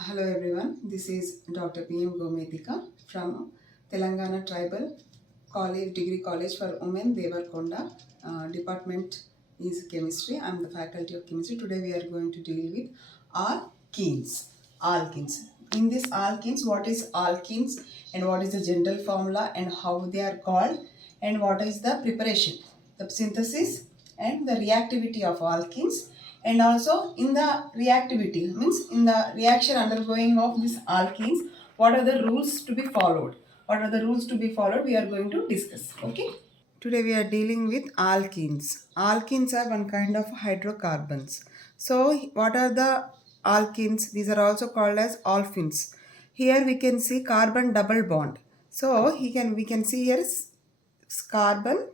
Hello everyone, this is Dr. PM GOMEDHIKA from Telangana Tribal College, Degree College for Women, Devarkonda. Department is Chemistry. I am the faculty of Chemistry. Today we are going to deal with alkenes. Alkenes. In this alkenes, what is alkenes and what is the general formula and how they are called and what is the preparation, the synthesis and the reactivity of alkenes, and also in the reactivity means in the reaction undergoing of these alkenes, what are the rules to be followed, we are going to discuss. Okay, today we are dealing with alkenes are one kind of hydrocarbons. So what are the alkenes? These are also called as olefins. Here we can see carbon double bond. So we can see here carbon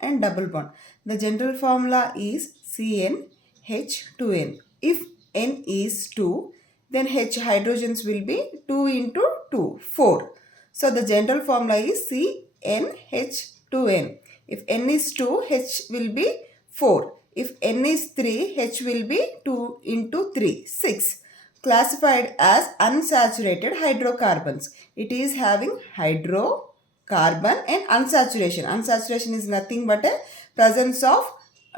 and double bond. The general formula is CnH2n. If N is 2, then H hydrogens will be 2 into 2, 4. So the general formula is CnH2n. If N is 2, H will be 4. If N is 3, H will be 2 into 3, 6. Classified as unsaturated hydrocarbons. It is having hydrocarbon and unsaturation. Unsaturation is nothing but a presence of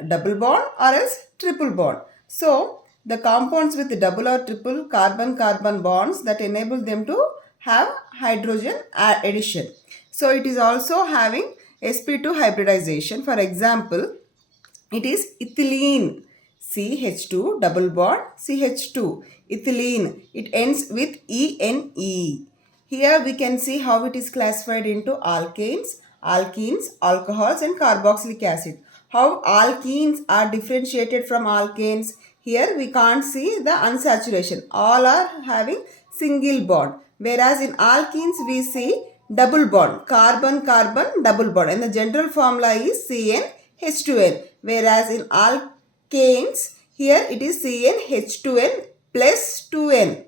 double bond or else triple bond. So the compounds with double or triple carbon-carbon bonds that enable them to have hydrogen addition. So it is also having sp2 hybridization. For example, it is ethylene. CH2 double bond CH2. Ethylene. It ends with ENE. Here we can see how it is classified into alkanes, alkenes, alcohols and carboxylic acid. How alkenes are differentiated from alkanes. Here we can't see the unsaturation. All are having single bond. Whereas in alkenes we see double bond. Carbon-carbon double bond. And the general formula is CnH2n. Whereas in alkanes, here it is CnH2n plus 2n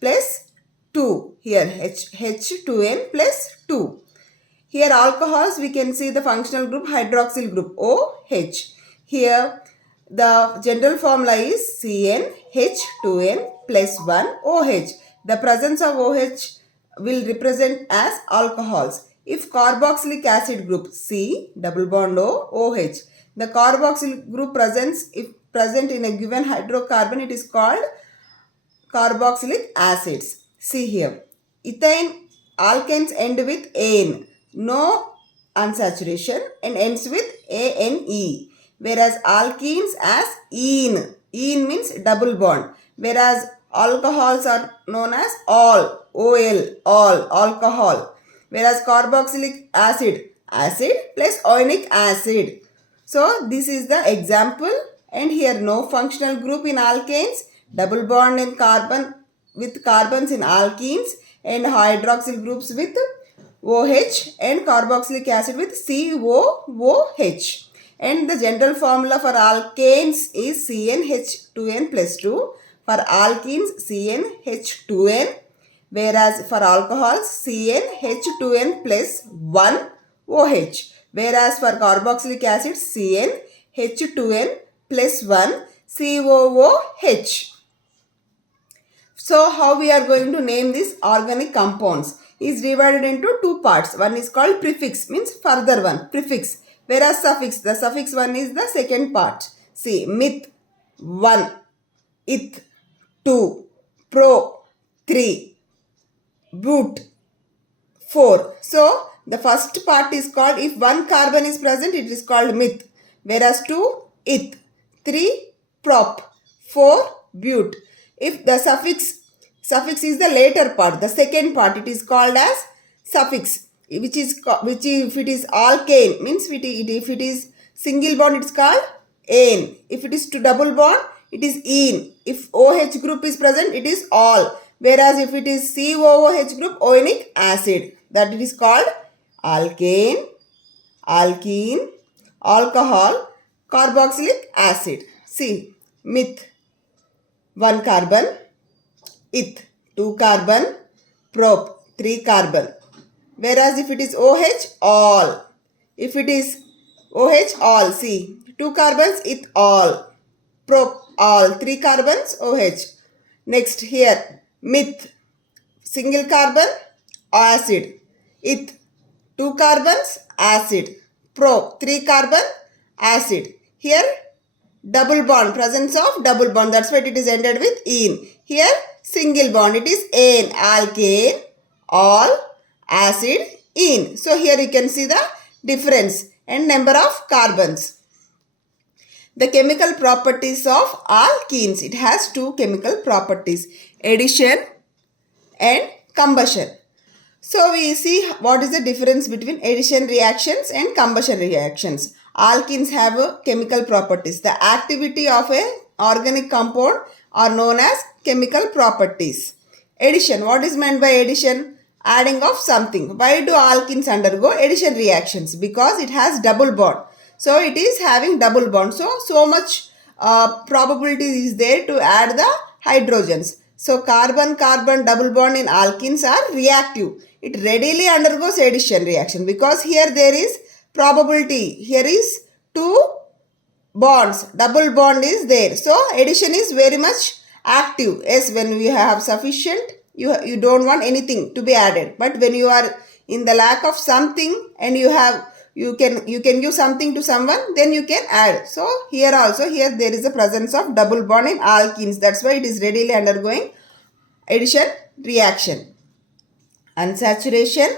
plus 2. Here H2n plus 2. Here alcohols, we can see the functional group hydroxyl group OH. Here the general formula is CnH2n plus 1 OH. The presence of OH will represent as alcohols. If carboxylic acid group C double bond O OH. The carboxyl group presence, if present in a given hydrocarbon, it is called carboxylic acids. See here. Ethane alkanes end with ane. No unsaturation and ends with ANE. Whereas alkenes as ene. Ene means double bond. Whereas alcohols are known as all. all alcohol. Whereas carboxylic acid plus ionic acid. So this is the example, and here no functional group in alkanes, double bond in carbon with carbons in alkenes, and hydroxyl groups with OH and carboxylic acid with COOH. And the general formula for alkanes is CnH2n plus 2. For alkenes CnH2n. Whereas for alcohols CnH2n plus 1 OH. Whereas for carboxylic acid CnH2n plus 1 COOH. So how we are going to name these organic compounds is divided into two parts. One is called prefix, means further one, prefix. Whereas suffix, the suffix one is the second part. See, meth 1, eth 2, pro 3, but 4. So the first part is called, if one carbon is present, it is called meth. Whereas 2, eth, 3, prop, 4, but. If the suffix is the later part, the second part, it is called as suffix, which if it is alkane, means if it is single bond, it is called ane. If it is to double bond, it is ene. If OH group is present, it is all. Whereas if it is COOH group, ionic acid, that it is called alkane, alkene, alcohol, carboxylic acid. See, meth 1 carbon, eth 2 carbon, prop 3 carbon. Whereas if it is OH, all. If it is OH, all. See, 2 carbons, eth all, prop all, 3 carbons, OH. Next here, Meth, single carbon, acid. Eth, 2 carbons, acid. Pro, 3 carbon, acid. Here double bond, presence of double bond, that's why it is ended with ene. Here single bond, it is ane, alkane, all, acid, ene. So here you can see the difference and number of carbons. The chemical properties of alkenes, it has two chemical properties, addition and combustion. So we see what is the difference between addition reactions and combustion reactions. Alkenes have chemical properties. The activity of a organic compound are known as chemical properties. Addition, what is meant by addition? Adding of something. Why do alkenes undergo addition reactions? Because it has double bond. So it is having double bond. So much probability is there to add the hydrogens. So carbon-carbon double bond in alkenes are reactive. It readily undergoes addition reaction because here there is probability. Here is two bonds, double bond is there. So addition is very much active. Yes, when we have sufficient, you don't want anything to be added. But when you are in the lack of something and you can give something to someone, then you can add. So here also, here there is a presence of double bond in alkenes. That's why it is readily undergoing addition reaction. Unsaturation,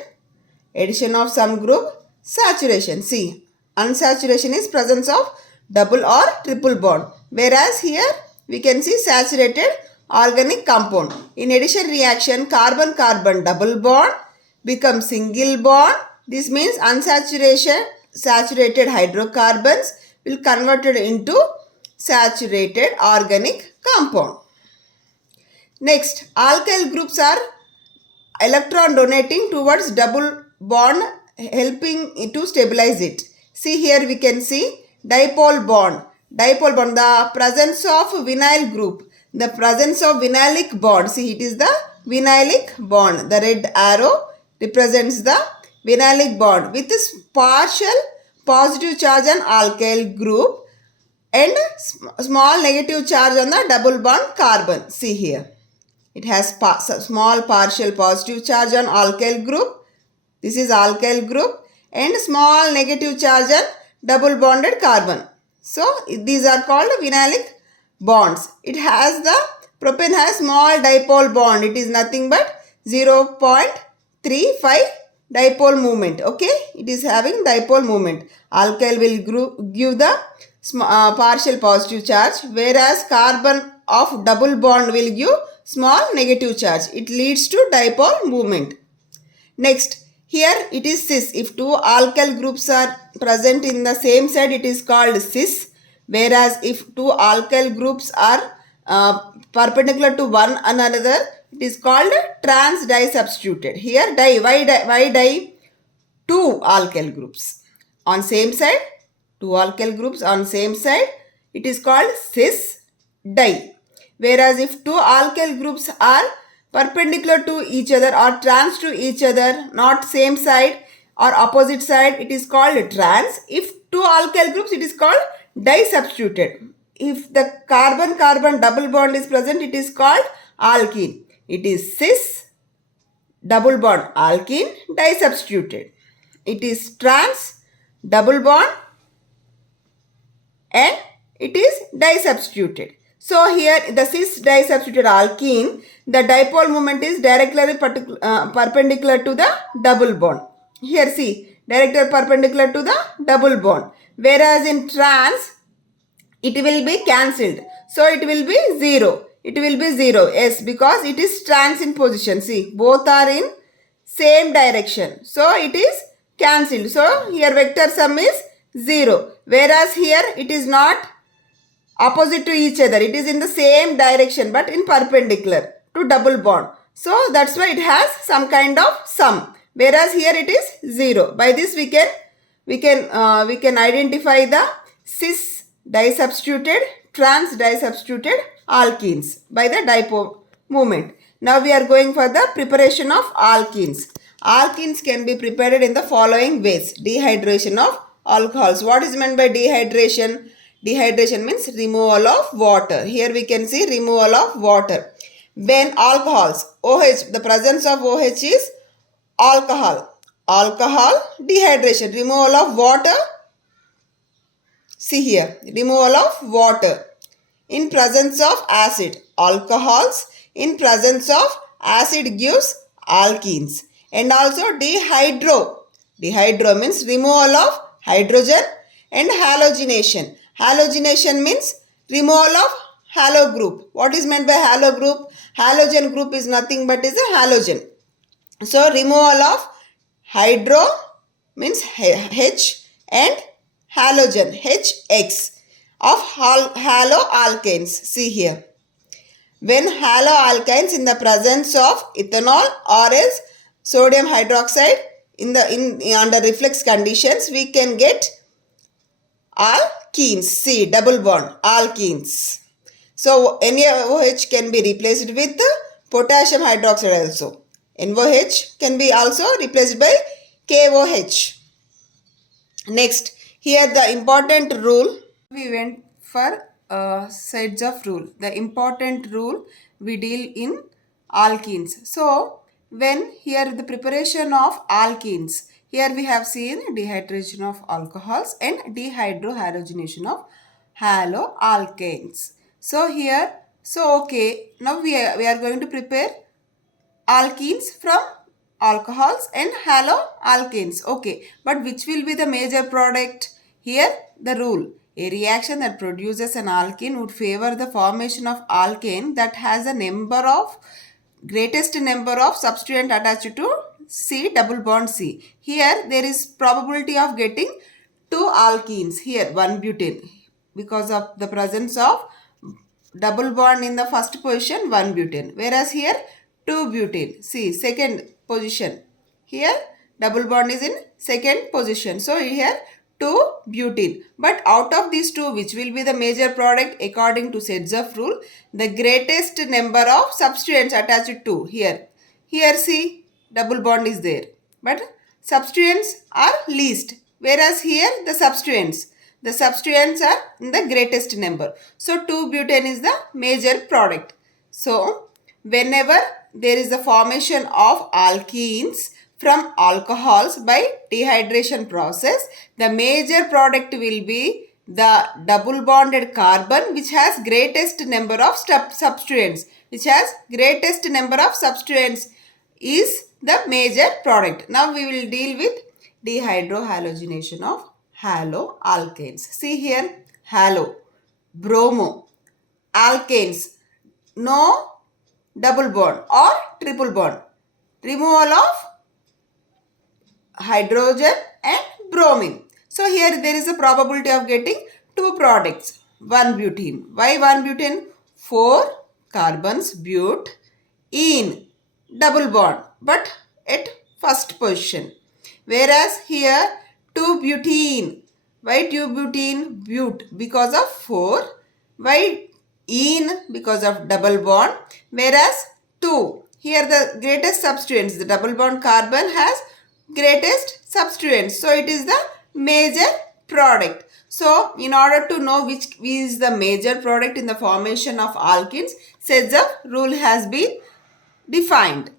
addition of some group, saturation. See, unsaturation is presence of double or triple bond. Whereas here we can see saturated organic compound. In addition reaction, carbon-carbon double bond becomes single bond. This means unsaturation, saturated hydrocarbons will converted into saturated organic compound. Next, alkyl groups are electron donating towards double bond, helping to stabilize it. See here we can see dipole bond. Dipole bond, the presence of vinyl group. The presence of vinylic bond. See, it is the vinylic bond. The red arrow represents the vinylic bond with this partial positive charge on alkyl group and small negative charge on the double bond carbon. See here. It has small partial positive charge on alkyl group. This is alkyl group and small negative charge on double bonded carbon. So these are called vinylic bonds. It has the propane has small dipole bond. It is nothing but 0.35 dipole moment. Okay, it is having dipole moment. Alkyl will give the partial positive charge, whereas carbon of double bond will give small negative charge. It leads to dipole movement. Next, here it is cis. If two alkyl groups are present in the same side, it is called cis. Whereas if two alkyl groups are perpendicular to one another, it is called trans disubstituted. Here di. Why di? Two alkyl groups on same side. Two alkyl groups on same side. It is called cis di. Whereas if two alkyl groups are perpendicular to each other or trans to each other, not same side or opposite side, it is called trans. If two alkyl groups, it is called disubstituted. If the carbon-carbon double bond is present, it is called alkene. It is cis, double bond alkene, disubstituted. It is trans, double bond, and it is disubstituted. So here the cis disubstituted alkene, the dipole moment is directly perpendicular to the double bond. Here see, directly perpendicular to the double bond. Whereas in trans, it will be cancelled. So it will be 0. It will be 0. Yes, because it is trans in position. See, both are in same direction. So it is cancelled. So here vector sum is 0. Whereas here it is not opposite to each other. It is in the same direction but in perpendicular to double bond. So that's why it has some kind of sum. Whereas here it is 0. By this we can identify the cis disubstituted, trans disubstituted alkenes by the dipole moment. Now we are going for the preparation of alkenes. Alkenes can be prepared in the following ways. Dehydration of alcohols. What is meant by dehydration? Dehydration means removal of water. Here we can see removal of water. When alcohols, OH, the presence of OH is alcohol. Alcohol, dehydration, removal of water. See here, removal of water. In presence of acid, alcohols. In presence of acid gives alkenes. And also dehydro. Dehydro means removal of hydrogen and halogenation. Halogenation means removal of halo group. What is meant by halo group? Halogen group is nothing but is a halogen. So removal of hydro means H and halogen HX of haloalkanes. See here. When haloalkanes in the presence of ethanol or else sodium hydroxide under reflex conditions, we can get alkenes. See, double bond alkenes. So NaOH can be replaced with potassium hydroxide also. NaOH can be also replaced by KOH. Next, here the important rule. We went for sets of rule. The important rule we deal in alkenes. So, when here the preparation of alkenes, here we have seen dehydration of alcohols and dehydrohalogenation of haloalkanes. So here, okay, now we are going to prepare alkenes from alcohols and haloalkanes. Okay, but which will be the major product? Here the rule. A reaction that produces an alkene would favor the formation of alkane that has a greatest number of substituent attached to C double bond C. Here there is probability of getting two alkenes. Here 1-butane because of the presence of double bond in the first position 1-butane, whereas here 2-butane. See, second position. Here double bond is in second position. So here 2-butane. But out of these two, which will be the major product according to Sedgwick rule? The greatest number of substituents attached to here. Here see, double bond is there. But substituents are least. Whereas here the substituents are in the greatest number. So 2-butane is the major product. So whenever there is the formation of alkenes from alcohols by dehydration process, the major product will be the double bonded carbon which has greatest number of substituents. Is the major product. Now we will deal with dehydrohalogenation of haloalkanes. See here, halo, bromo, alkanes, no double bond or triple bond. Removal of hydrogen and bromine. So here there is a probability of getting two products. 1-butane. Why 1-butane? 4 carbons but in double bond but at first position. Whereas here 2-butane. Why 2-butane? But because of 4. Why in? Because of double bond. Whereas 2. Here the greatest substituents. The double bond carbon has greatest substituents. So it is the major product. So in order to know which is the major product in the formation of alkenes, Sedgwick rule has been defined.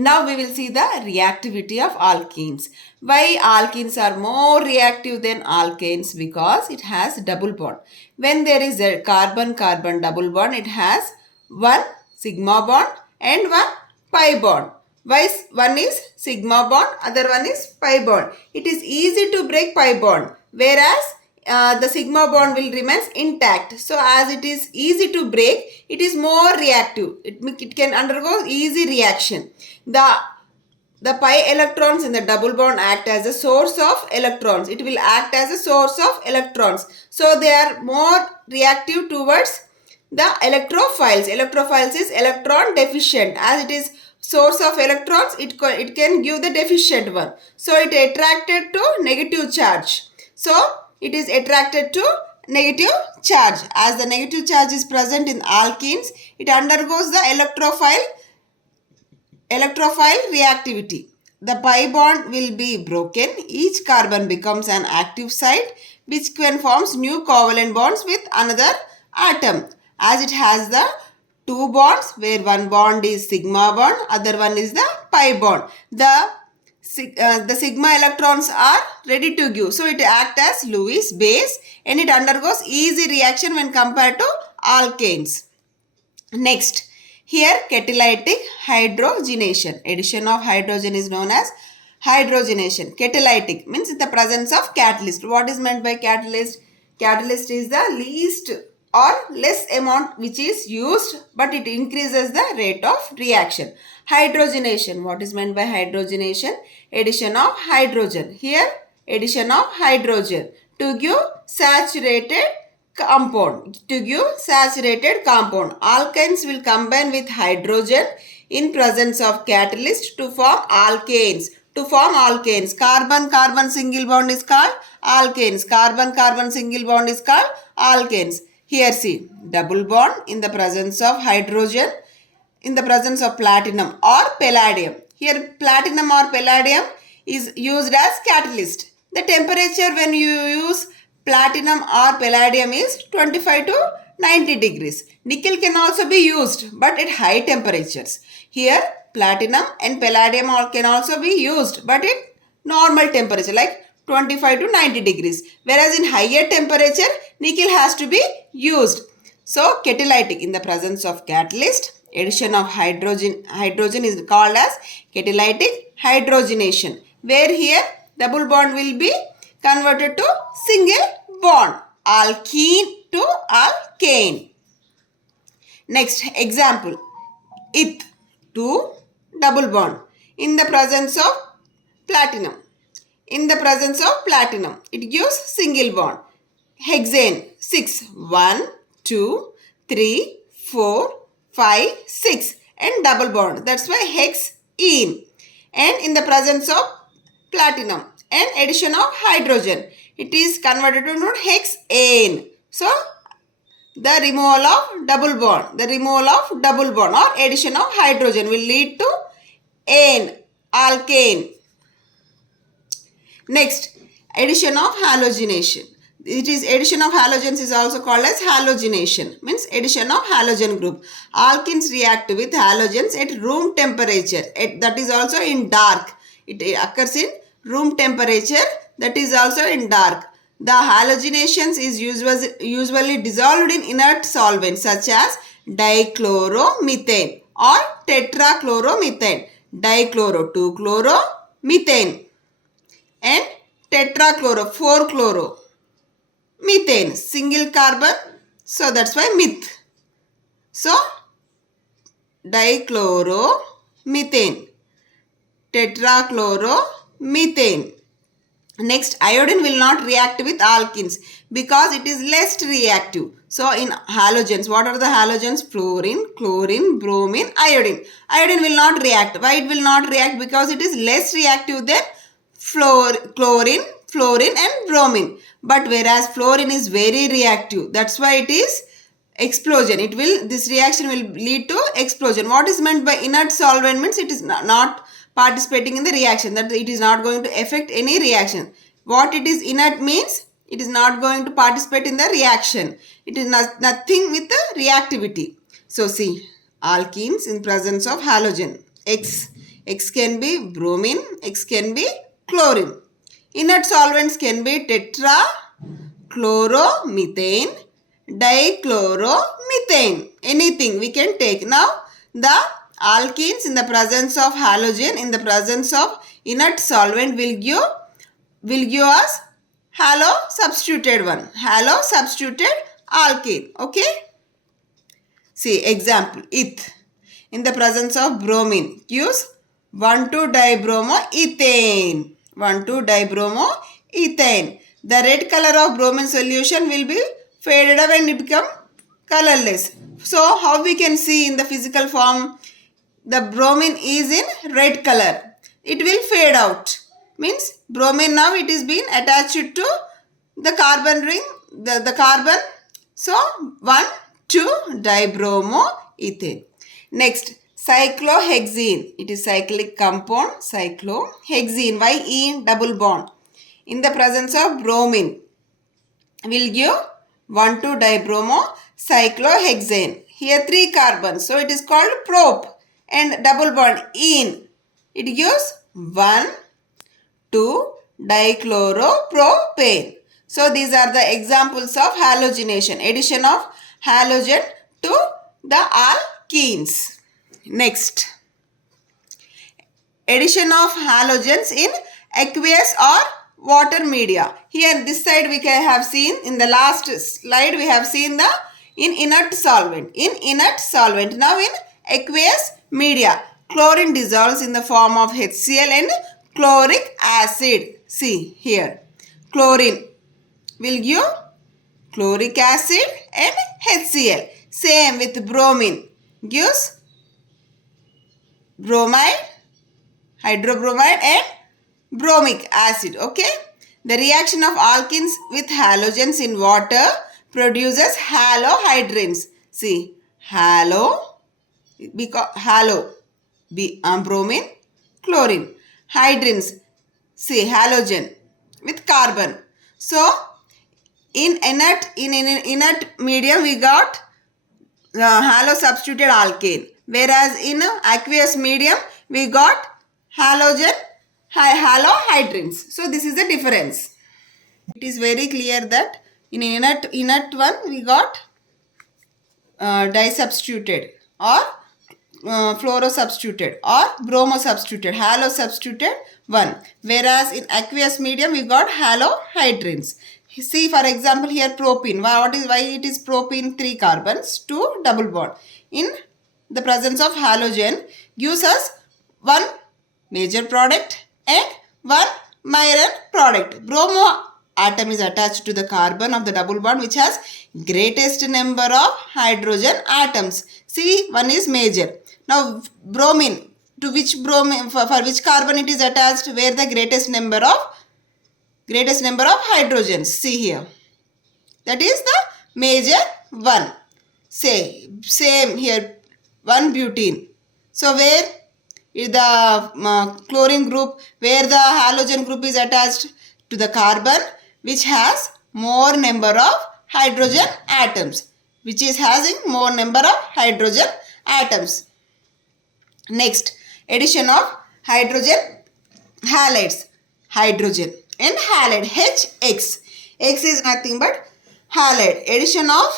Now we will see the reactivity of alkenes. Why alkenes are more reactive than alkanes? Because it has double bond. When there is a carbon-carbon double bond, it has one sigma bond and one pi bond. Why one is sigma bond, other one is pi bond? It is easy to break pi bond, whereas the sigma bond will remain intact. So as it is easy to break, it is more reactive. It can undergo easy reaction. The pi electrons in the double bond act as a source of electrons. It will act as a source of electrons. So they are more reactive towards the electrophiles. Electrophiles is electron deficient. As it is source of electrons, it can give the deficient one. So it attracted to negative charge. So it is attracted to negative charge. As the negative charge is present in alkenes, it undergoes the electrophile reactivity. The pi bond will be broken. Each carbon becomes an active site which can forms new covalent bonds with another atom. As it has the two bonds where one bond is sigma bond, other one is the pi bond. The sigma electrons are ready to give. So it acts as Lewis base and it undergoes easy reaction when compared to alkanes. Next, here catalytic hydrogenation. Addition of hydrogen is known as hydrogenation. Catalytic means in the presence of catalyst. What is meant by catalyst? Catalyst is the least or less amount which is used, but it increases the rate of reaction. Hydrogenation. What is meant by hydrogenation? Addition of hydrogen. Here, addition of hydrogen to give saturated compound. To give saturated compound. Alkynes will combine with hydrogen in presence of catalyst to form alkanes. To form alkanes. Carbon-carbon single bond is called alkanes. Carbon-carbon single bond is called alkanes. Here see, double bond in the presence of hydrogen, in the presence of platinum or palladium. Here platinum or palladium is used as catalyst. The temperature when you use platinum or palladium is 25 to 90 degrees. Nickel can also be used but at high temperatures. Here platinum and palladium can also be used but at normal temperature like 25 to 90 degrees. Whereas in higher temperature, nickel has to be used. So catalytic in the presence of catalyst, addition of hydrogen is called as catalytic hydrogenation. Where here double bond will be converted to single bond. Alkene to alkane. Next example. Eth to double bond in the presence of platinum. In the presence of platinum, it gives single bond. Hexane 6. 1, 2, 3, 4, 5, 6 and double bond. That's why hexene. And in the presence of platinum and addition of hydrogen, it is converted to hexane. So, the removal of double bond, or addition of hydrogen will lead to ane, alkane. Next, addition of halogenation. Addition of halogens is also called as halogenation. Means addition of halogen group. Alkenes react with halogens at room temperature. That is also in dark. It occurs in room temperature. That is also in dark. The halogenations is usually dissolved in inert solvents such as dichloromethane or tetrachloromethane. Dichloro 2-chloromethane. And tetrachloro 4-chloromethane, single carbon, so that's why meth. So dichloromethane, tetrachloromethane. Next, iodine will not react with alkenes because it is less reactive. So in halogens, what are the halogens? Fluorine, chlorine, bromine, iodine. Iodine will not react. Why it will not react? Because it is less reactive than chlorine, fluorine and bromine. But whereas fluorine is very reactive, that's why it is explosion. This reaction will lead to explosion. What is meant by inert solvent means it is not participating in the reaction, that it is not going to affect any reaction. What it is inert means it is not going to participate in the reaction. It is nothing with the reactivity. So see, alkenes in presence of halogen. X can be bromine, X can be chlorine. Inert solvents can be tetrachloromethane, dichloromethane. Anything we can take. Now the alkenes in the presence of halogen, in the presence of inert solvent will give us halo substituted one. Halo substituted alkene. Okay. See example. Eth in the presence of bromine gives 1,2-dibromoethane. 1,2-dibromoethane. The red color of bromine solution will be faded away and it become colorless. So how we can see in the physical form? The bromine is in red color. It will fade out. Means bromine now it is being attached to the carbon ring. The carbon. So 1,2-dibromoethane. Next, cyclohexene. It is cyclic compound. Cyclohexene. Ye double bond. In the presence of bromine will give 1,2-dibromocyclohexane. Here 3 carbons. So it is called prop. And double bond in. It gives 1, 2 dichloropropane. So these are the examples of halogenation. Addition of halogen to the alkenes. Next. Addition of halogens in aqueous or water media. Here this side we can have seen in the last slide we have seen the in inert solvent. In inert solvent. Now in aqueous media. Chlorine dissolves in the form of HCl and chloric acid. See here. Chlorine will give chloric acid and HCl. Same with bromine. Gives bromide, hydrobromide and bromic acid. Okay. The reaction of alkenes with halogens in water produces halohydrins. See, halo, because halo, bromine, chlorine, hydrins, see halogen with carbon. So, in inert medium we got halo substituted alkane, whereas in aqueous medium we got halogen halohydrins. So this is the difference. It is very clear that in inert one we got disubstituted or fluoro substituted or bromo substituted, halo substituted one, whereas in aqueous medium we got halohydrins. See for example here propene. Why it is propene 3 carbons, 2 double bond. In the presence of halogen gives us one major product and one minor product. Bromo atom is attached to the carbon of the double bond which has greatest number of hydrogen atoms. See, one is major. Now bromine, to which bromine, for which carbon it is attached, where the greatest number of hydrogens. See here. That is the major one. Same here, one butene. So where the chlorine group, where the halogen group is attached to the carbon which has more number of hydrogen atoms, which is having more number of hydrogen atoms. Next, addition of hydrogen halides, hydrogen and halide, HX. X is nothing but halide. Addition of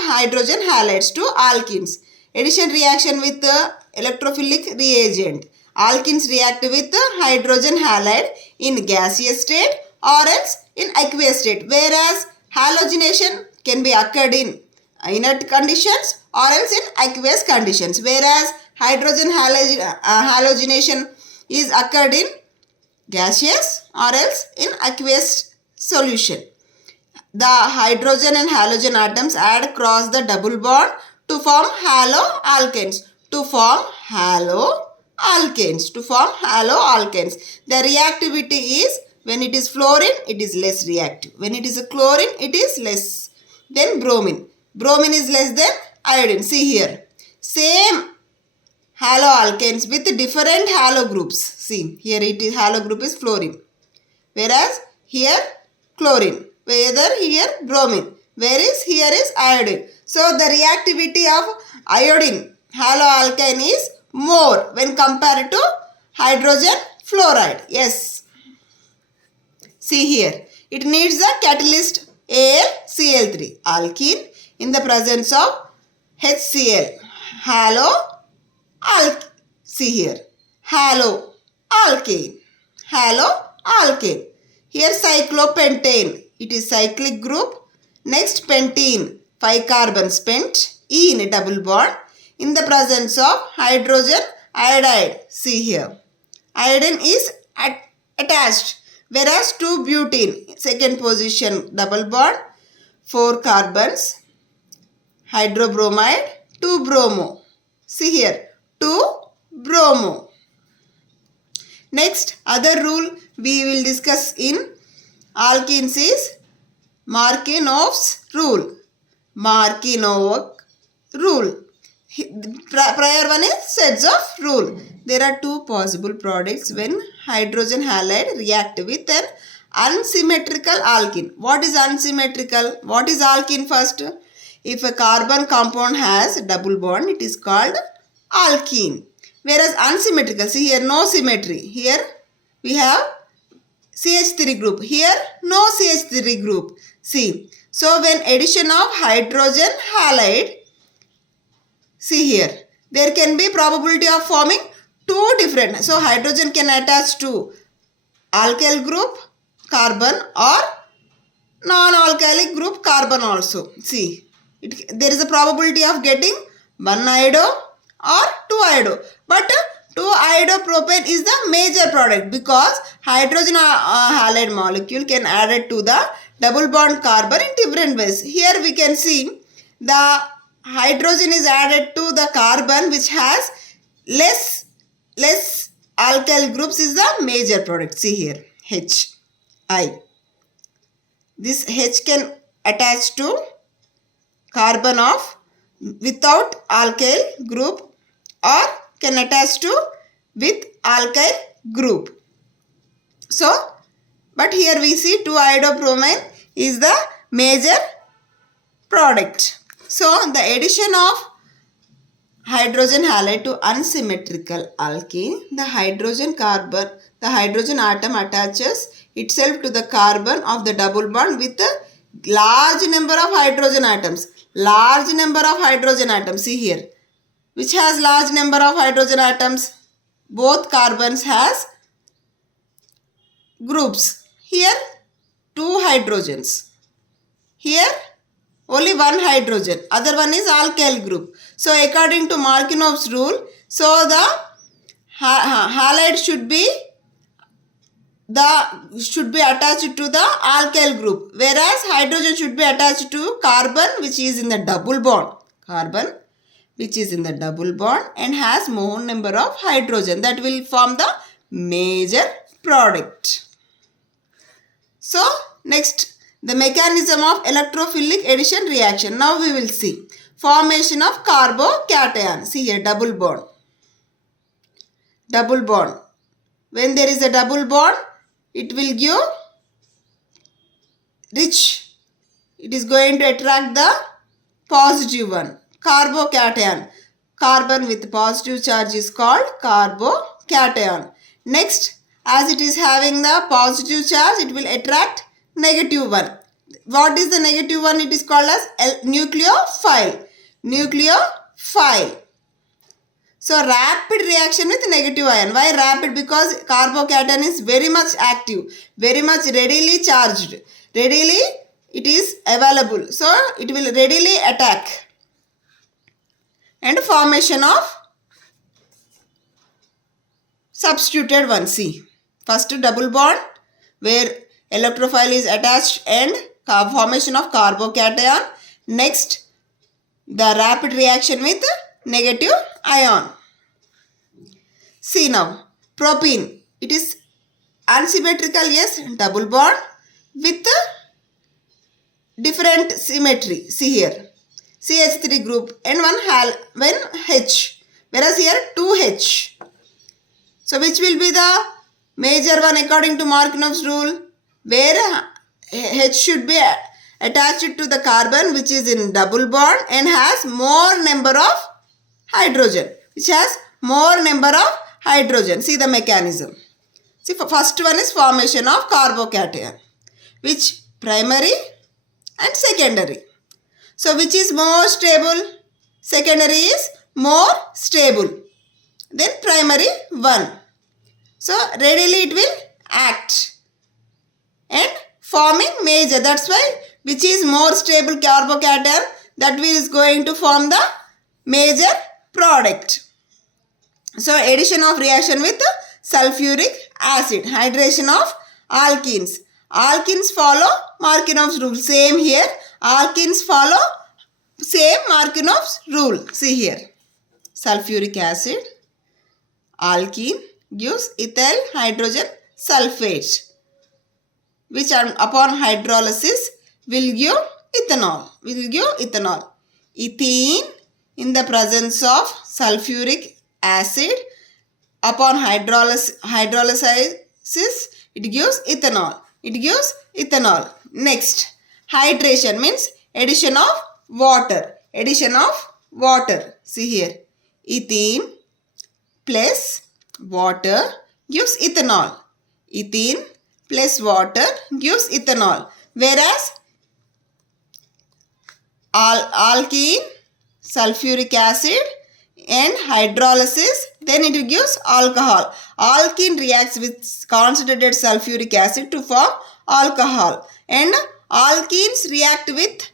hydrogen halides to alkenes. Addition reaction with the electrophilic reagent. Alkenes react with the hydrogen halide in gaseous state or else in aqueous state, whereas halogenation can be occurred in inert conditions or else in aqueous conditions, whereas hydrogen halogenation is occurred in gaseous or else in aqueous solution. The hydrogen and halogen atoms add across the double bond to form haloalkanes. To form haloalkanes. The reactivity is, when it is fluorine, it is less reactive. When it is a chlorine, it is less than bromine. Bromine is less than iodine. See here. Same haloalkanes with different halo groups. See, here it is, halo group is fluorine. Whereas here chlorine. Whether here bromine. Whereas here is iodine. So the reactivity of iodine haloalkane is more when compared to hydrogen fluoride. Yes. See here. It needs the catalyst AlCl3 alkene in the presence of HCl. See here. Haloalkane. Here cyclopentane. It is cyclic group. Next pentene. 5 carbons pent in a double bond in the presence of hydrogen iodide. See here. Iodine is attached, whereas 2 butene, second position double bond, 4 carbons, hydrobromide, 2 bromo. See here, 2 bromo. Next, other rule we will discuss in alkenes is Markinov's rule. Prior one is sets of rule. There are 2 possible products when hydrogen halide react with an unsymmetrical alkene. What is unsymmetrical? What is alkene first? If a carbon compound has double bond, it is called alkene. Whereas unsymmetrical, see here no symmetry. Here we have CH3 group. Here no CH3 group. See. So when addition of hydrogen halide, see here, there can be probability of forming two different. So hydrogen can attach to alkyl group carbon or non-alkylic group carbon also. See, there is a probability of getting 1 iodo or 2 iodo. But 2 iodopropane is the major product because hydrogen halide molecule can add it to the double bond carbon in different ways. Here we can see the hydrogen is added to the carbon which has less alkyl groups is the major product. See here H, I. This H can attach to carbon of without alkyl group or can attach to with alkyl group. So, but here we see 2-iodobromine is the major product. So, the addition of hydrogen halide to unsymmetrical alkene, the hydrogen atom attaches itself to the carbon of the double bond with a large number of hydrogen atoms. Large number of hydrogen atoms, see here. Which has large number of hydrogen atoms? Both carbons has groups. Here 2 hydrogens. Here only 1 hydrogen. Other one is alkyl group. So according to Markinov's rule, so the halide should be attached to the alkyl group, whereas hydrogen should be attached to carbon which is in the double bond. Carbon which is in the double bond and has more number of hydrogen, that will form the major product. So next, the mechanism of electrophilic addition reaction. Now we will see formation of carbocation. See here double bond. Double bond. When there is a double bond, it will give rich. It is going to attract the positive one. Carbocation. Carbon with positive charge is called carbocation. Next, as it is having the positive charge, it will attract negative one. What is the negative one? It is called as nucleophile. Nucleophile. So rapid reaction with negative ion. Why rapid? Because carbocation is very much active, very much readily charged. Readily it is available. So it will readily attack. And formation of substituted one. See, first double bond where electrophile is attached and formation of carbocation. Next, the rapid reaction with negative ion. See now, propene. It is unsymmetrical, yes, double bond with different symmetry. See here. CH3 group and one H, whereas here 2H. So which will be the major one according to Markinov's rule, where H should be attached to the carbon which is in double bond and has more number of hydrogen, which has more number of hydrogen. See the mechanism. See, first one is formation of carbocation, which primary and secondary. So which is more stable? Secondary is more stable than primary one. So readily it will act and forming major. That's why which is more stable carbocation, that is going to form the major product. So addition of reaction with sulfuric acid, hydration of alkenes. Alkenes follow Markinov's rule. Same here. Alkenes follow same Markinov's rule. See here. Sulfuric acid, alkene gives ethyl hydrogen sulfate, which upon hydrolysis will give ethanol. Ethene in the presence of sulfuric acid, upon hydrolysis it gives ethanol. Next, hydration means addition of water. Addition of water. See here. Ethene plus water gives ethanol. Ethene plus water gives ethanol. Whereas alkene, sulfuric acid and hydrolysis, then it gives alcohol. Alkene reacts with concentrated sulfuric acid to form alcohol, and alkenes react with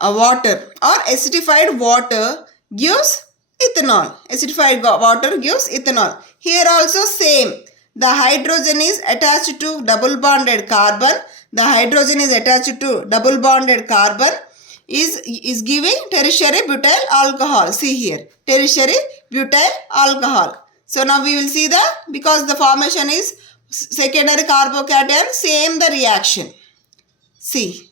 water or acidified water gives ethanol. Acidified water gives ethanol. Here also same. The hydrogen is attached to double bonded carbon. The hydrogen is attached to double bonded carbon is giving tertiary butyl alcohol. See here, tertiary butyl alcohol. So now we will see because the formation is secondary carbocation, same the reaction. See,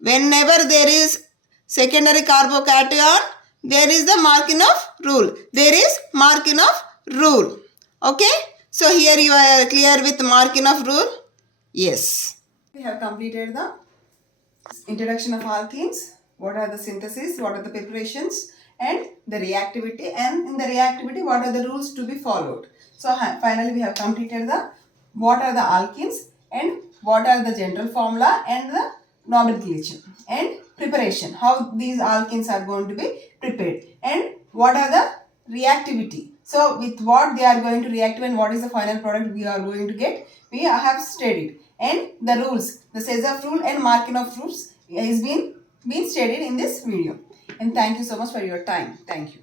whenever there is secondary carbocation, there is the marking of rule. There is marking of rule. Okay. So here you are clear with marking of rule. Yes. We have completed the introduction of alkenes. What are the synthesis? What are the preparations? And the reactivity. And in the reactivity, what are the rules to be followed? So finally we have completed the what are the alkenes and what are the general formula and the nomenclature and preparation. How these alkenes are going to be prepared and what are the reactivity. So with what they are going to react and what is the final product we are going to get, we have studied. And the rules, the César rule and marking of rules is been studied in this video. And thank you so much for your time. Thank you.